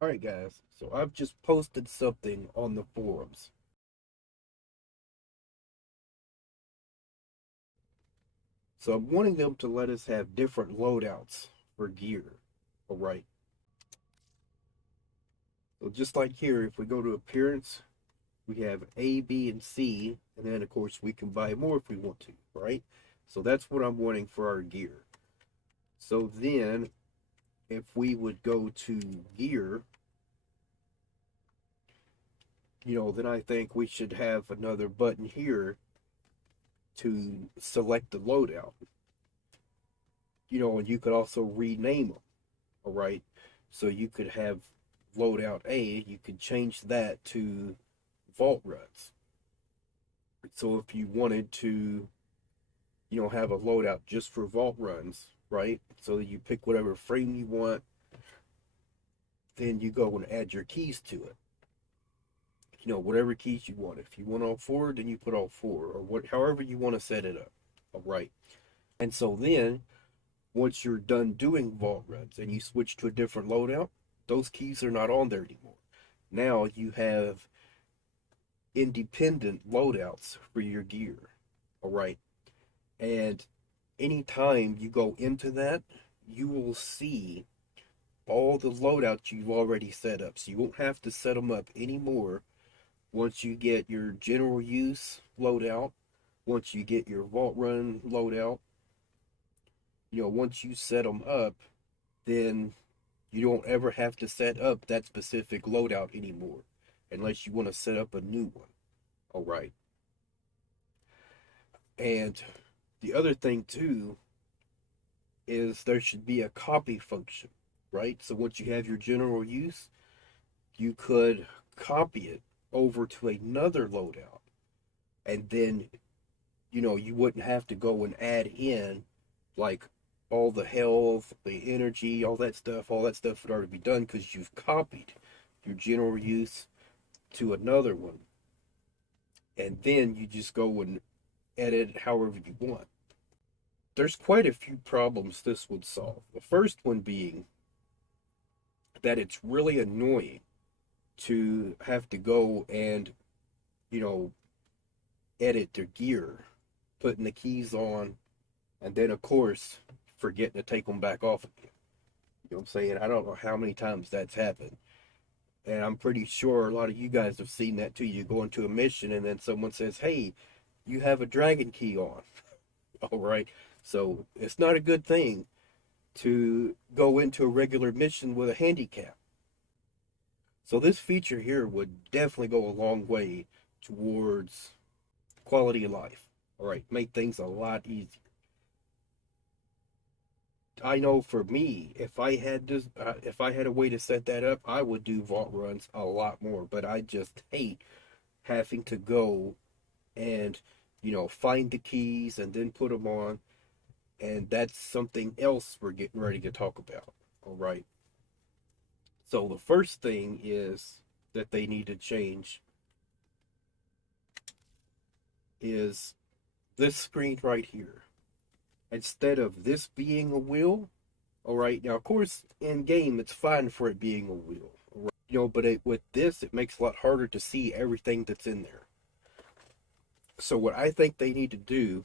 Alright guys, so I've just posted something on the forums. So I'm wanting them to let us have different loadouts for gear. Alright. So just like here, if we go to appearance, we have A, B, and C, and then of course we can buy more if we want to, right? So that's what I'm wanting for our gear. So then if we would go to gear, then I think we should have another button here to select the loadout. And you could also rename them. All right. So you could have loadout A, you could change that to vault runs. So if you wanted to, have a loadout just for vault runs, right? So you pick whatever frame you want, then you go and add your keys to it. Whatever keys you want. If you want all four, then you put all four, or however you want to set it up. All right. And so then once you're done doing vault runs and you switch to a different loadout, those keys are not on there anymore. Now you have independent loadouts for your gear. All right. And anytime you go into that, you will see all the loadouts you've already set up. So you won't have to set them up anymore once you get your general use loadout, once you get your vault run loadout. Once you set them up, then you don't ever have to set up that specific loadout anymore unless you want to set up a new one. All right. And the other thing too is there should be a copy function, right? So once you have your general use, you could copy it over to another loadout. And then, you wouldn't have to go and add in like all the health, the energy, all that stuff would already be done because you've copied your general use to another one. And then you just go and edit it however you want. There's quite a few problems this would solve. The first one being that it's really annoying to have to go and, you know, edit their gear, putting the keys on, and then, of course, forgetting to take them back off again. You know what I'm saying? I don't know how many times that's happened. And I'm pretty sure a lot of you guys have seen that too. You go into a mission and then someone says, hey, you have a dragon key on. All right. So it's not a good thing to go into a regular mission with a handicap. So this feature here would definitely go a long way towards quality of life. All right. Make things a lot easier. I know for me, if I had a way to set that up, I would do vault runs a lot more. But I just hate having to go and find the keys and then put them on, and that's something else we're getting ready to talk about. All right. So the first thing is that they need to change is this screen right here. Instead of this being a wheel, all right. Now, of course, in game, it's fine for it being a wheel. Right? But with this, it makes it a lot harder to see everything that's in there. So what I think they need to do,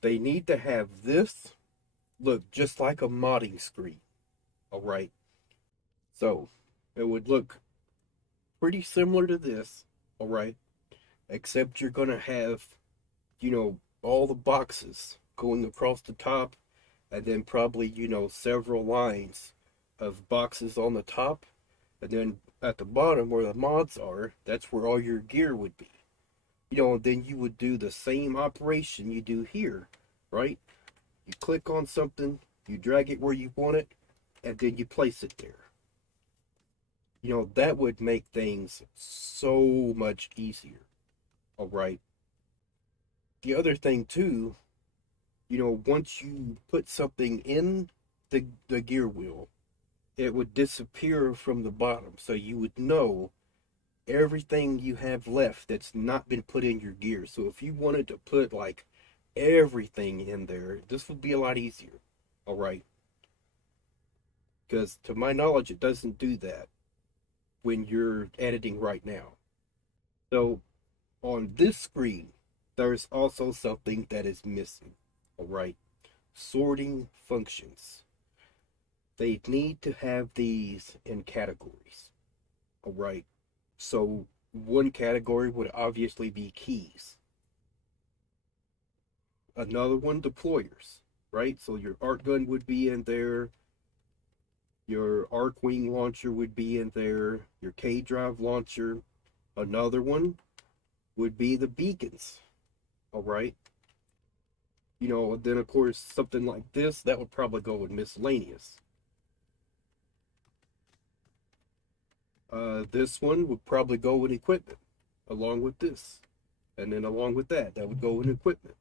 they need to have this look just like a modding screen. All right. So it would look pretty similar to this. All right. Except you're going to have, all the boxes going across the top, and then probably, several lines of boxes on the top. And then at the bottom where the mods are, that's where all your gear would be. And then you would do the same operation you do here, right? You click on something, you drag it where you want it, and then you place it there. That would make things so much easier. All right. The other thing too, once you put something in the gear wheel, it would disappear from the bottom. So you would know everything you have left that's not been put in your gear. So if you wanted to put like everything in there, this would be a lot easier. All right. because to my knowledge, it doesn't do that when you're editing right now. So on this screen, there's also something that is missing. All right, sorting functions. They need to have these in categories. All right, so one category would obviously be keys. Another one, deployers, right? So your arc gun would be in there, your arc wing launcher would be in there, your K drive launcher. Another one would be the beacons, all right? Then of course something like this that would probably go with miscellaneous. This one would probably go with equipment, along with this, and then along with that, that would go in equipment.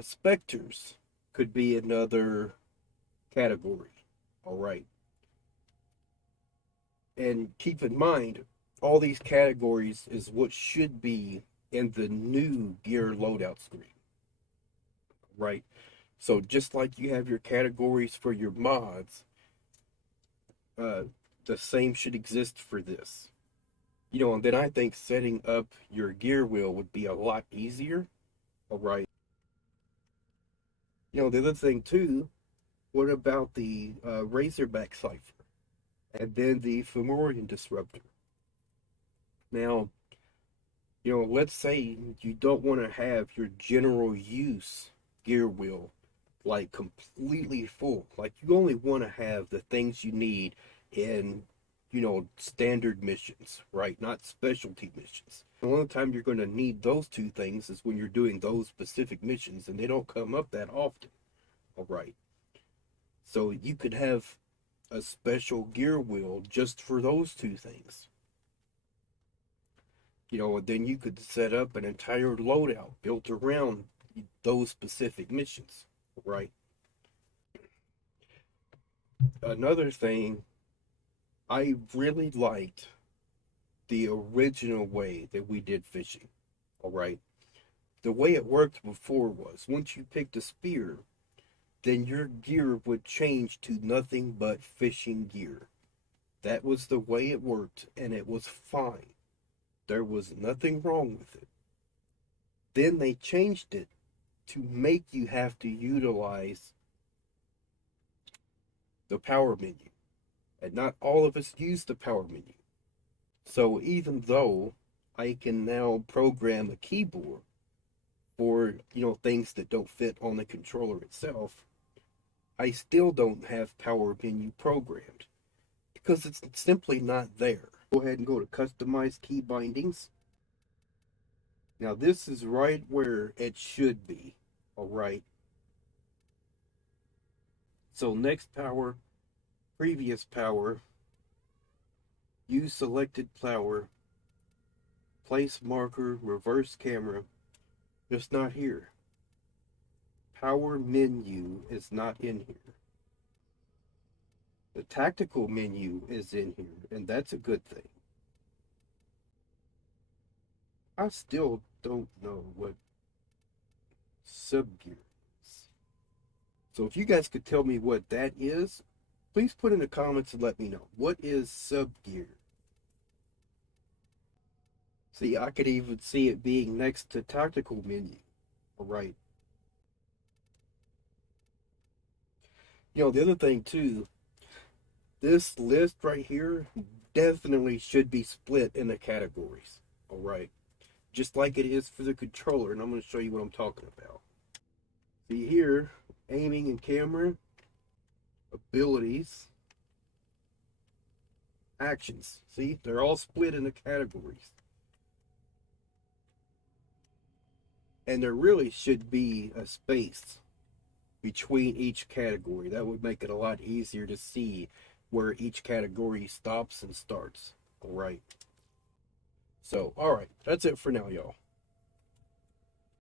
Specters could be another category, all right. And keep in mind, all these categories is what should be in the new gear loadout screen, right? So just like you have your categories for your mods, uh, the same should exist for this. And then I think setting up your gear wheel would be a lot easier, all right? The other thing too, what about the Razorback Cipher and then the Fomorian Disruptor? Now, let's say you don't want to have your general use gear wheel like completely full. Like you only want to have the things you need in, standard missions, right? Not specialty missions. The only time you're going to need those two things is when you're doing those specific missions, and they don't come up that often, all right? So you could have a special gear wheel just for those two things. And then you could set up an entire loadout built around those specific missions, right? Another thing, I really liked the original way that we did fishing, all right? The way it worked before was once you picked a spear, then your gear would change to nothing but fishing gear. That was the way it worked, and it was fine. There was nothing wrong with it. Then they changed it to make you have to utilize the power menu. And not all of us use the power menu. So even though I can now program a keyboard for, things that don't fit on the controller itself, I still don't have power menu programmed because it's simply not there. Go ahead and go to customize key bindings. Now this is right where it should be, all right? So next power, previous power, use selected power, place marker, reverse camera. It's not here. Power menu is not in here. The tactical menu is in here, and that's a good thing. I still don't know what subgear is. So if you guys could tell me what that is, please put in the comments and let me know. What is subgear? See, I could even see it being next to tactical menu. All right. The other thing too, this list right here definitely should be split into categories. All right. Just like it is for the controller, and I'm going to show you what I'm talking about. See here, aiming and camera, abilities, actions. See, they're all split into categories. And there really should be a space between each category. That would make it a lot easier to see where each category stops and starts. All right. So, all right, that's it for now, y'all.